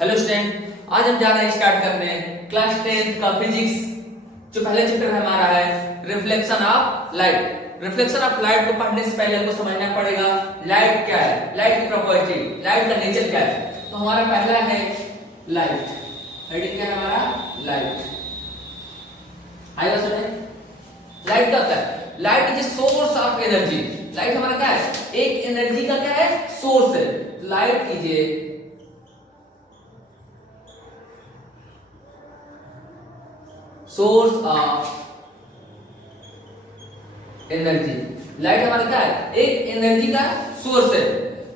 Hello student, आज हम जा रहे हैं स्टार्ट करने क्लास 10th का फिजिक्स। जो पहले चैप्टर हमारा है reflection of light. Reflection of light को पढ़ने से पहले हमको समझना पड़ेगा लाइट क्या है, लाइट की प्रॉपर्टी, लाइट का नेचर क्या है। तो हमारा पहला है लाइट। हेडिंग क्या है हमारा? लाइट। आएगा स्टूडेंट? लाइट क्या होता है? Light is a source of energy. Light हमारा क्या है? एक एनर्जी का क्या है? सोर्स है। Light is a source of energy. Light हमारा क्या है? एक एनर्जी का सोर्स है।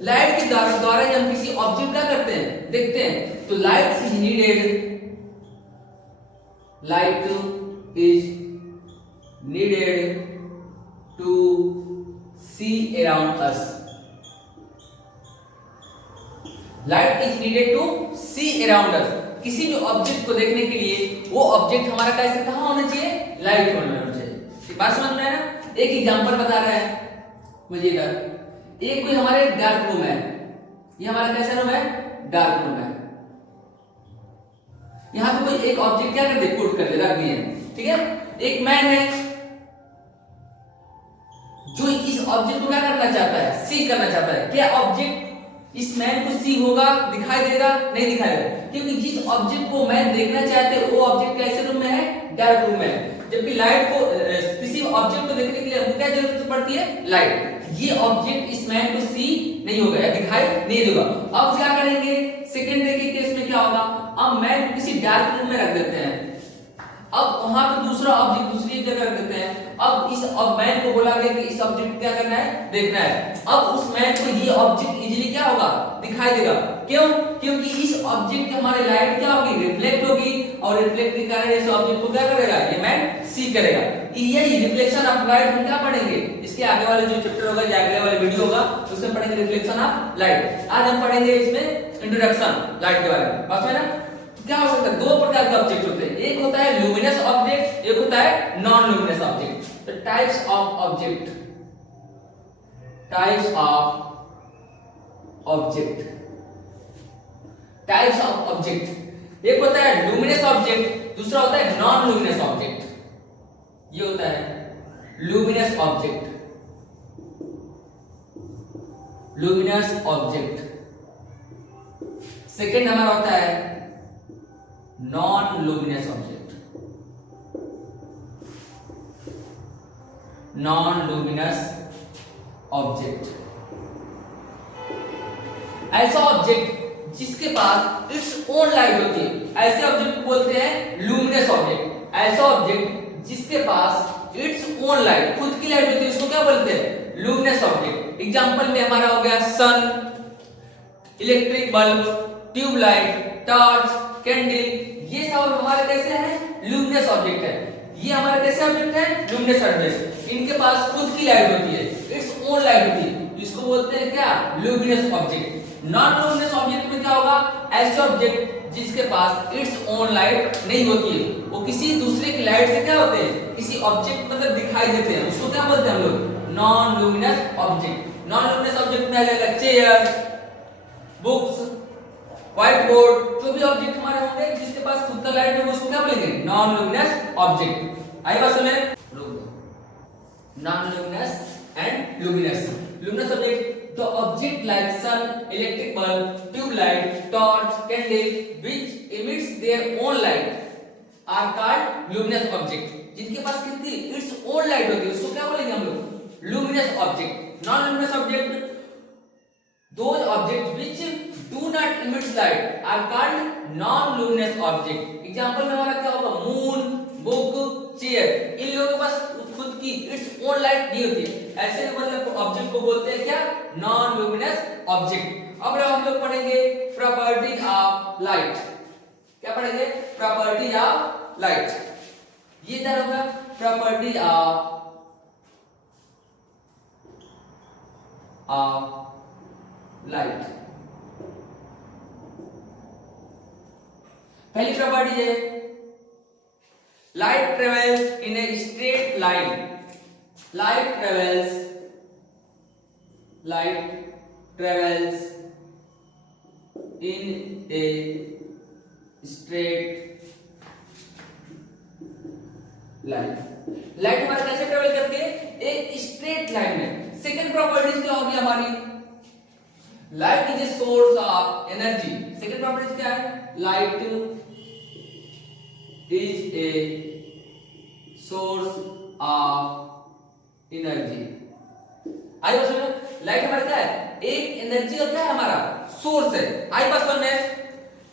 लाइट के द्वारा हम किसी ऑब्जेक्ट क्या करते हैं, देखते हैं। तो light is needed to see around us. Light is needed to see around us. किसी भी ऑब्जेक्ट को देखने के लिए वो ऑब्जेक्ट हमारा कैसे कहां होना चाहिए? लाइट होना चाहिए। बात समझ में है ना? एक एग्जांपल बता रहा है मुझे इधर। एक कोई हमारे डार्क रूम है। ये हमारा कैसा रूम है? डार्क रूम है। यहां पे कोई एक ऑब्जेक्ट क्या कर दे? पुट कर दे, रख दिए, ठीक है। एक मैन है जो इस ऑब्जेक्ट को क्या करना चाहता है? सी करना चाहता है। क्या ऑब्जेक्ट इस मैन को सी होगा? दिखाई देगा? नहीं दिखाई देगा, क्योंकि जिस ऑब्जेक्ट को मैन देखना चाहते हैं वो ऑब्जेक्ट कैसे रूम में है? डार्क रूम में है। जबकि लाइट को किसी ऑब्जेक्ट को देखने के लिए हमको क्या जरूरत पड़ती है? लाइट। ये ऑब्जेक्ट इस मैन को सी नहीं होगा या दिखाई नहीं देगा। अब क्या करेंगे? सेकंड के केस में क्या होगा? अब मैन को किसी डार्क रूम में रख देते हैं। अब वहां पे दूसरा ऑब्जेक्ट दूसरी जगह रख देते हैं। अब मैन को बोला गया कि इस ऑब्जेक्ट को क्या करना है? देखना है। अब उस मैन को ये ऑब्जेक्ट इजीली क्या होगा? दिखाई देगा। क्यों? क्योंकि इस ऑब्जेक्ट की हमारी लाइट क्या होगी? रिफ्लेक्ट होगी, और रिफ्लेक्ट के कारण इस ऑब्जेक्ट को क्या करेगा? ये मैन सी करेगा। यही रिफ्लेक्शन ऑफ लाइट हम क्या पढ़ेंगे? इसके आगे वाले जो चैप्टर होगा या आगे वाले वीडियो होगा उसमें पढ़ेंगे रिफ्लेक्शन ऑफ लाइट। आज हम पढ़ेंगे इसमें इंट्रोडक्शन लाइट के बारे में। बस में ना? क्या हो सकता है? दो प्रकार के ऑब्जेक्ट होते हैं। एक होता है लुमिनस ऑब्जेक्ट, एक होता है नॉन लुमिनस ऑब्जेक्ट। तो types of object, types of object, types of object. एक होता है लुमिनस ऑब्जेक्ट, दूसरा होता है नॉन लुमिनस ऑब्जेक्ट। ये होता है luminous object, luminous object. Second हमारा होता है non luminous object, non luminous object. ऐसा ऑब्जेक्ट जिसके पास इट्स ओन लाइट होती है, ऐसे ऑब्जेक्ट को बोलते हैं लुमिनस ऑब्जेक्ट। ऐसा ऑब्जेक्ट जिसके पास इट्स ओन लाइट, खुद की लाइट होती है, उसको क्या बोलते हैं? Luminous object. एग्जांपल में हमारा हो गया sun, electric bulb, tubelight, torch, candle. ये सब हमारे कैसे हैं? लुमिनस ऑब्जेक्ट है। ये हमारे कैसे ऑब्जेक्ट है? Luminous object. इनके पास खुद की लाइट होती है, इट्स ओन लाइट होती है, इसको बोलते हैं क्या? Luminous object. Non luminous object में क्या होगा? ऐसे ऑब्जेक्ट जिसके पास इट्स ओन लाइट नहीं होती है, वो किसी दूसरे की लाइट से क्या होते हैं? किसी ऑब्जेक्ट मतलब दिखाई देते हैं, उसको क्या बोलते हैं हम लोग? Non luminous object. Non luminous object में आ जाएगा चेयर, बुक्स, व्हाइट बोर्ड। जो भी ऑब्जेक्ट हमारे होंगे जिसके पास खुद का लाइट है उसको क्या बोलेंगे? Non luminous object. आई बात समझ? Non luminous and luminous. Luminous object, the object like sun, electric bulb, tubelight, torch, candle which emits their own light are called luminous object. जिनके पास कितनी इट्स ओन लाइट होती है उसको क्या बोलेंगे हम लोग? Luminous object. Non luminous object, those objects which do not emit light are called non luminous object। Example में हमारा क्या होगा? Moon, book, chair. इन लोगों के पास खुद की इट्स ओन लाइट नहीं होती है, ऐसे मतलब ऑब्जेक्ट को बोलते हैं क्या? Non luminous object. अब हम लोग पढ़ेंगे प्रॉपर्टी ऑफ लाइट। क्या पढ़ेंगे? Property of light. ये इधर होगा प्रॉपर्टी ऑफ लाइट। पहली प्रॉपर्टी है light travels in a straight line. Light travels in a straight line. Light हमारा कैसे ट्रेवल करती है? एक स्ट्रेट लाइन में। सेकंड प्रॉपर्टी क्या होगी हमारी? Light is a source of energy. Second property क्या है? Light is a source of energy. आई बात सुनो, लाइट हमारा क्या है? एक एनर्जी का क्या है? हमारा सोर्स है। आई बात सुन में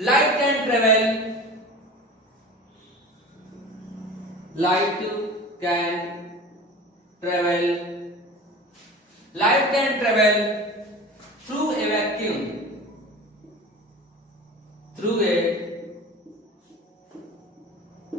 light can travel, light can travel, light can travel through a vacuum, through a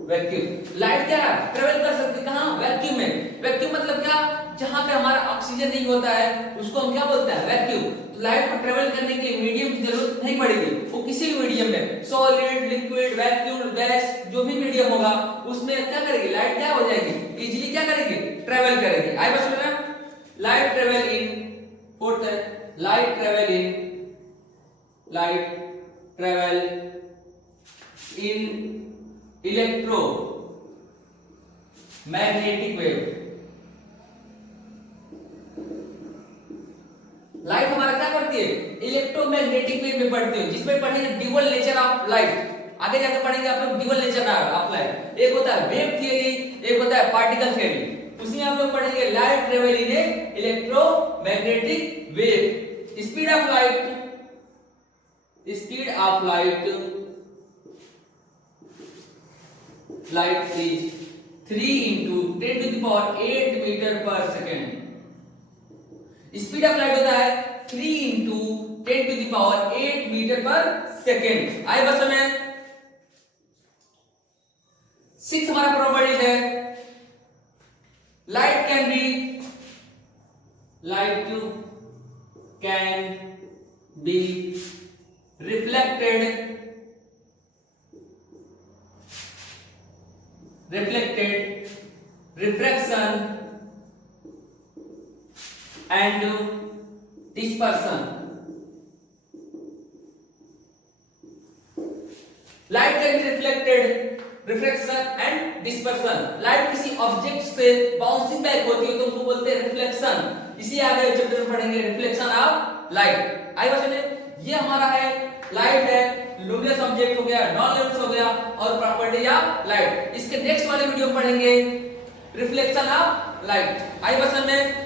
vacuum. Light क्या है? ट्रेवल कर सकती है कहां? वैक्यूम में। वैक्यूम मतलब क्या? जहां पे हमारा ऑक्सीजन नहीं होता है उसको हम क्या बोलते हैं? वैक्यूम। तो लाइट को ट्रेवल करने के लिए मीडियम की जरूरत नहीं पड़ेगी, वो किसी भी मीडियम में, सॉलिड, लिक्विड, वैक्यूम, गैस, जो भी मीडियम होगा उसमें क्या करेगी? लाइट क्या हो जाएगी? इजीली क्या करेगी? ट्रेवल करेगी। आई बस सुन, लाइट ट्रेवल इन, फोर्थ है, लाइट ट्रेवल इन इलेक्ट्रो मैग्नेटिक वेव। लाइट हमारा क्या करती है? इलेक्ट्रोमैग्नेटिक वेव में पढ़ती है, जिसमें पढ़ेंगे ड्यूअल नेचर ऑफ लाइट। आगे जाकर पढ़ेंगे आप लोग ड्यूअल नेचर ऑफ लाइट। एक होता है वेव थियरी, एक होता है पार्टिकल थियरी। उसी में आप लोग पढ़ेंगे light travel in a electromagnetic wave. Speed of light is 3 into 10 to the power 8 metre per second. Speed of light होता है 3 into 10 to the power 8 metre per second. आई बस में 6 हमारा प्रॉपर्टी है, light can be reflected refraction and dispersion। Light can be reflected, refraction and dispersion. लाइट किसी object से बाउंसिंग बैक होती है तो उसको बोलते हैं रिफ्लेक्शन। इसी आगे चैप्टर में पढ़ेंगे रिफ्लेक्शन ऑफ लाइट। आई बच्चों, ये हमारा है लाइट है, लुमिनस ऑब्जेक्ट हो गया, नॉन लुमिनस हो गया, और प्रॉपर्टी ऑफ लाइट। इसके नेक्स्ट वाले वीडियो में पढ़ेंगे रिफ्लेक्शन ऑफ लाइट। आई बच्चों में